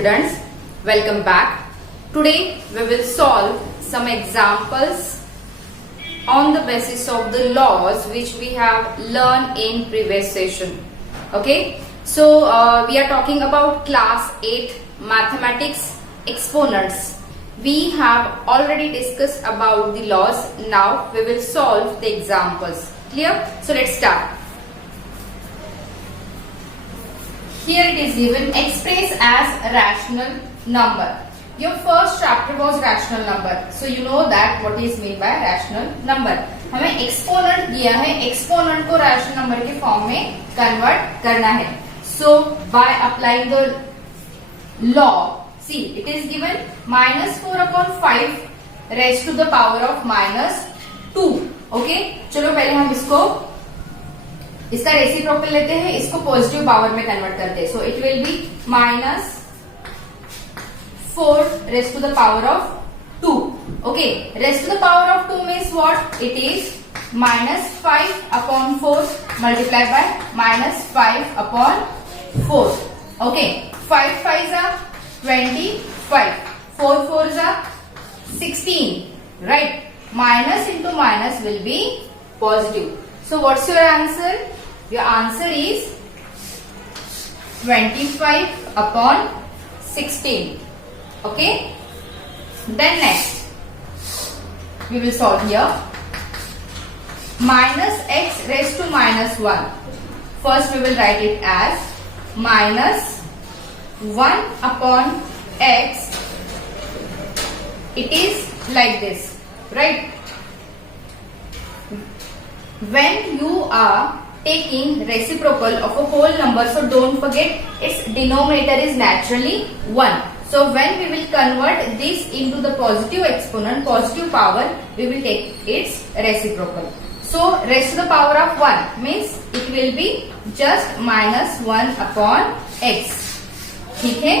students, welcome back. Today we will solve some examples on the basis of the laws which we have learned in previous session. Okay, so we are talking about class 8 mathematics exponents. We have already discussed about the laws. Now we will solve the examples. Clear? So let's start. Here it is given, express as a rational number. Your first chapter was rational number, so you know that what is meant by rational number. हमें exponent दिया है, exponent को rational number के form में convert करना है. So by applying the law, see it is given -4/5 raised to the power of -2. Okay, चलो पहले हम इसका रेसिप्रोकल लेते हैं, इसको पॉजिटिव पावर में कन्वर्ट करते हैं. So it will be -4 raised to the power of 2. Okay, raised to the power of 2 means what? It is -5/4 multiply by -5/4. Okay, 5 5s are 25, 4 4s are 16, right? Minus into minus will be positive. So what's your answer? Your answer is 25/16. Okay. Then next we will solve here. -x raised to -1. First we will write it as -1/x. It is like this, right? When you are taking reciprocal of a whole number, so don't forget its denominator is naturally 1. So when we will convert this into the positive exponent, positive power, we will take its reciprocal. So raised to the power of 1 means it will be just -1/x. ठीक है?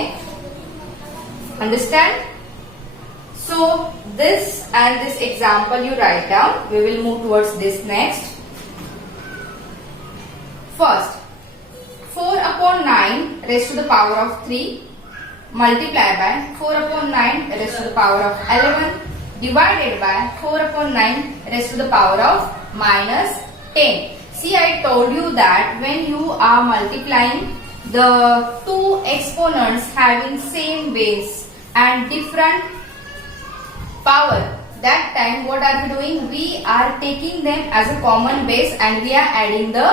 Understand? So this and this example you write down. We will move towards this next. First, 4/9 raised to the power of 3 multiply by 4/9 raised to the power of 11 divided by 4/9 raised to the power of -10. See, I told you that when you are multiplying the two exponents having same base and different power, that time what are we doing? We are taking them as a common base and we are adding the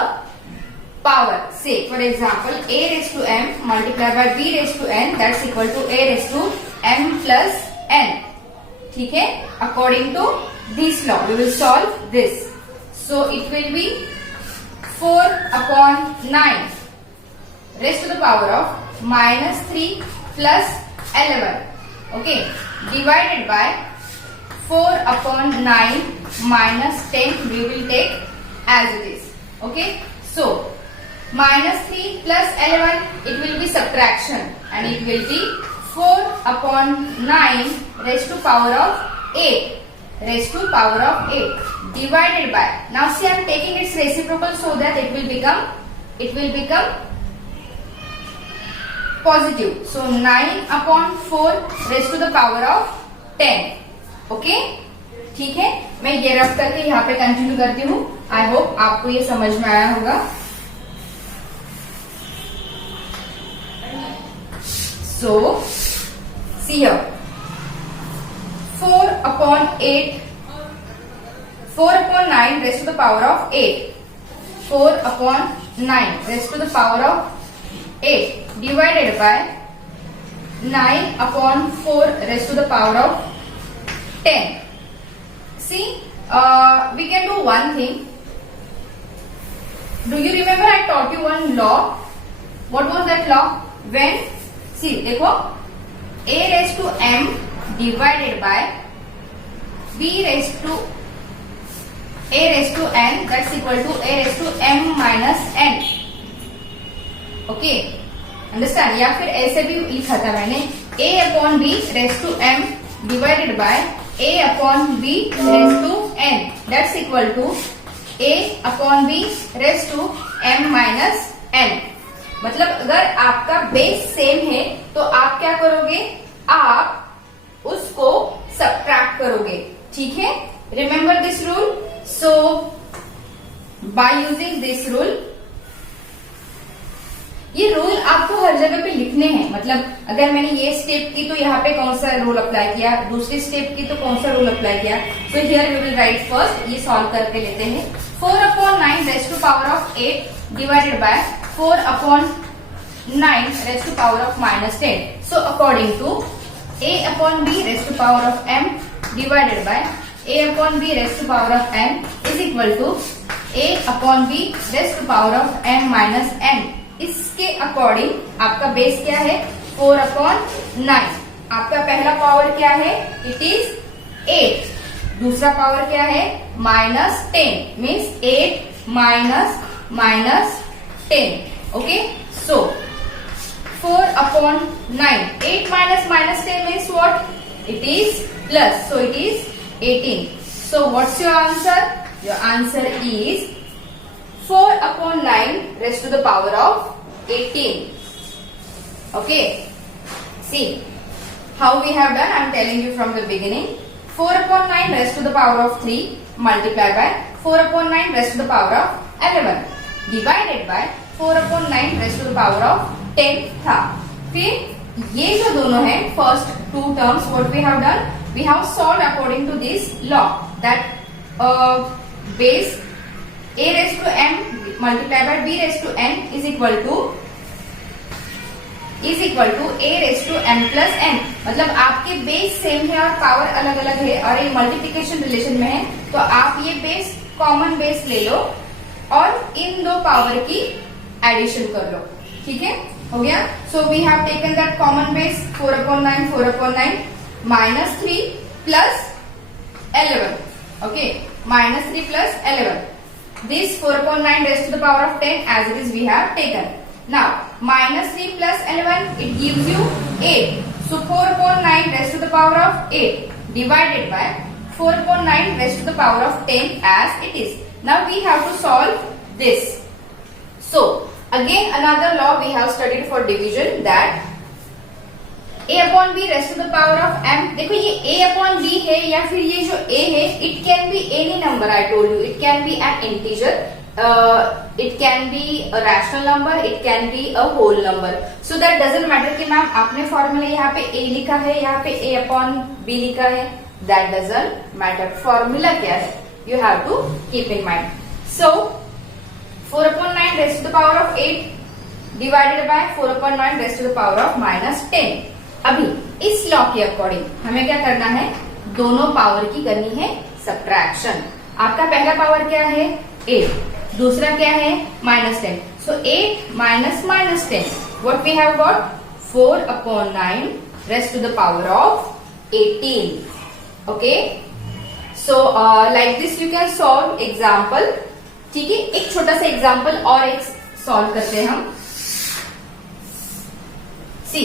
power. Say for example, a raised to m multiplied by b raised to n, that's equal to a raised to m plus n. ठीक है? According to this law we will solve this. So it will be 4/9 raised to the power of -3 plus 11. Okay, divided by 4/9 -10 we will take as it is. Okay, so -3 plus 11, it will be subtraction and it will be 4/9 raised to power of 8 raised to power of 8 divided by, now see I am taking its reciprocal so that it will become positive. So 9/4 raised to the power of 10. Okay, ठीक है? मैं ये रख करके यहाँ पे continue करती हूँ. आई होप आपको ये समझ में आया होगा. So, see here, 4/9 raised to the power of 8, 4/9 raised to the power of 8 divided by 9/4 raised to the power of 10. See, we can do one thing. Do you remember I taught you one law? What was that law? When, see, देखो, a raised to m divided by b raised to n, that's equal to a raised to m minus n. Okay, understand? या फिर ऐसे भी लिखा था मैंने, a/b raised to m divided by a/b raised to n, that's equal to a/b raised to m minus n. मतलब अगर आपका बेस सेम है तो आप क्या करोगे, आप उसको सब्ट्रैक्ट करोगे, ठीक है। Remember this rule. So by using this rule, ये रूल आपको हर जगह पे लिखने हैं। मतलब अगर मैंने ये स्टेप की तो यहाँ पे कौन सा रूल अप्लाई किया, दूसरी स्टेप की तो कौन सा रूल अप्लाई किया। So here we will write first, ये सॉल्व करके लेते हैं। 4/9 raise to power of 8 divided by 4/9 raise to power of -10। So according to a/b raise to power of m divided by a/b raise to power of n is equal to a/b raise to power of m minus n। इसके according आपका base क्या है, 4/9। आपका पहला power क्या है, it is 8। दूसरा power क्या है, -10, means 8 minus 10। Okay, so 4/9, 8 minus 10 means what, it is plus, so it is 18। So what's your answer, your answer is 4/9 raised to the power of 18. Okay. See how we have done. I am telling you from the beginning. 4/9 raised to the power of 3 multiplied by 4/9 raised to the power of 11 divided by 4/9 raised to the power of 10 था। फिर ये जो दोनों है first two terms, what we have done, we have solved according to this law that base a raised to m multiplied by b raised to n is equal to a raised to m plus n। मतलब आपके base same है और power अलग अलग है और ये multiplication relation में है, तो आप ये बेस कॉमन बेस ले लो और इन दो पावर की एडिशन कर लो, ठीक है, हो गया। So we have taken that common base 4/9 minus 3 plus 11, okay, -3 plus 11। This 4/9 raised to the power of 10 as it is we have taken. Now -3 plus 11 it gives you 8. So 4/9 raised to the power of 8 divided by 4/9 raised to the power of 10 as it is. Now we have to solve this. So again another law we have studied for division, that a/b raised to the power of m। देखो ये a/b है या फिर ये जो a है, it can be any number, I told you, it can be an integer, it can be a rational number, it can be a whole number। So that doesn't matter कि ma'am आपने formula यहाँ पे a लिखा है, यहाँ पे a/b लिखा है, that doesn't matter। फॉर्मूला क्या है, you have to keep in mind। So 4/9 raised to the power of 8 divided by 4/9 raised to the power of -10। अभी इस लॉ के अकॉर्डिंग हमें क्या करना है, दोनों पावर की करनी है सब्ट्रैक्शन। आपका पहला पावर क्या है, 8, दूसरा क्या है, -10। So 8 minus -10, what we have got, 4/9 raised to the power of 18। Okay, so like this you can solve example, ठीक है। एक छोटा सा एग्जाम्पल और एक सॉल्व करते हैं हम। सी,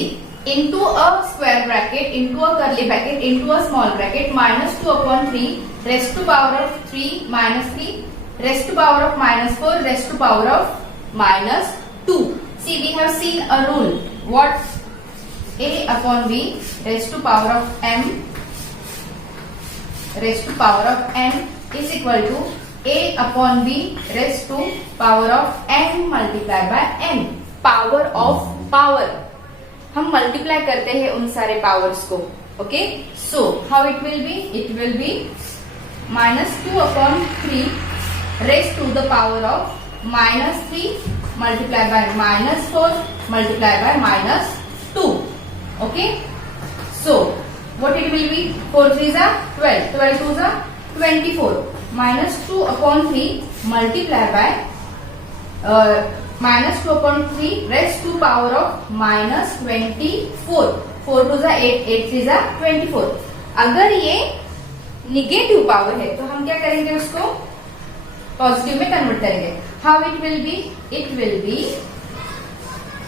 into a square bracket, into a curly bracket, into a small bracket, -2/3 raised to power of 3 -3 raised to power of -4 raised to power of -2। See, we have seen a rule, what, a/b raised to power of m raised to power of n is equal to a/b raised to power of n multiplied by n। Power of power हम multiply करते हैं उन सारे powers को, okay. So how it will be, it will be -2/3 raised to the power of -3 multiplied by -4 multiplied by -2, okay। So what it will be, 4 3s are 12, 12 2s are 24, -2/3 multiplied by -2/3 raised to power of -24, 4 2s are 8, 8 3s are 24। अगर ये negative power है तो हम क्या करेंगे, उसको positive में convert करेंगे। How it will be, it will be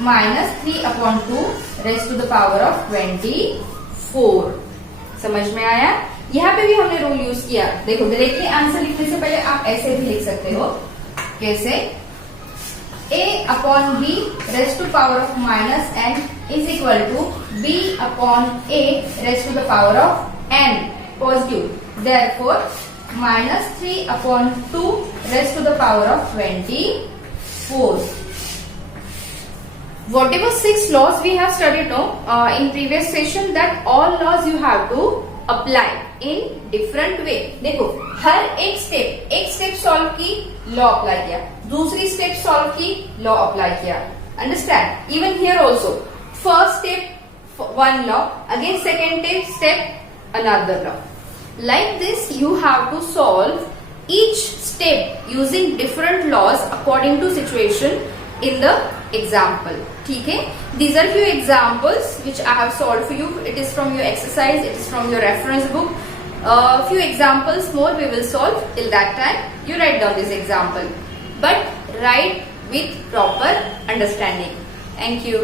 -3/2 raised to the power of 24। समझ में आया? यहाँ पे भी हमने रूल यूज किया। देखो, डायरेक्टली आंसर लिखने से पहले आप ऐसे भी लिख सकते हो। कैसे, a upon b raised to power of minus n is equal to b upon a raised to the power of n positive. Therefore, minus 3 upon 2 raised to the power of 24. Whatever 6 laws we have studied now in previous session, that all laws you have to apply in different way. देखो हर एक step solve की law apply किया, दूसरी step solve की law apply किया. Understand? Even here also first step one law, again second step another law. Like this you have to solve each step using different laws according to situation in the example. ठीक है? These are few examples which I have solved for you. It is from your exercise, it is from your reference book. Few examples more we will solve. Till that time you write down this example, but write with proper understanding. Thank you.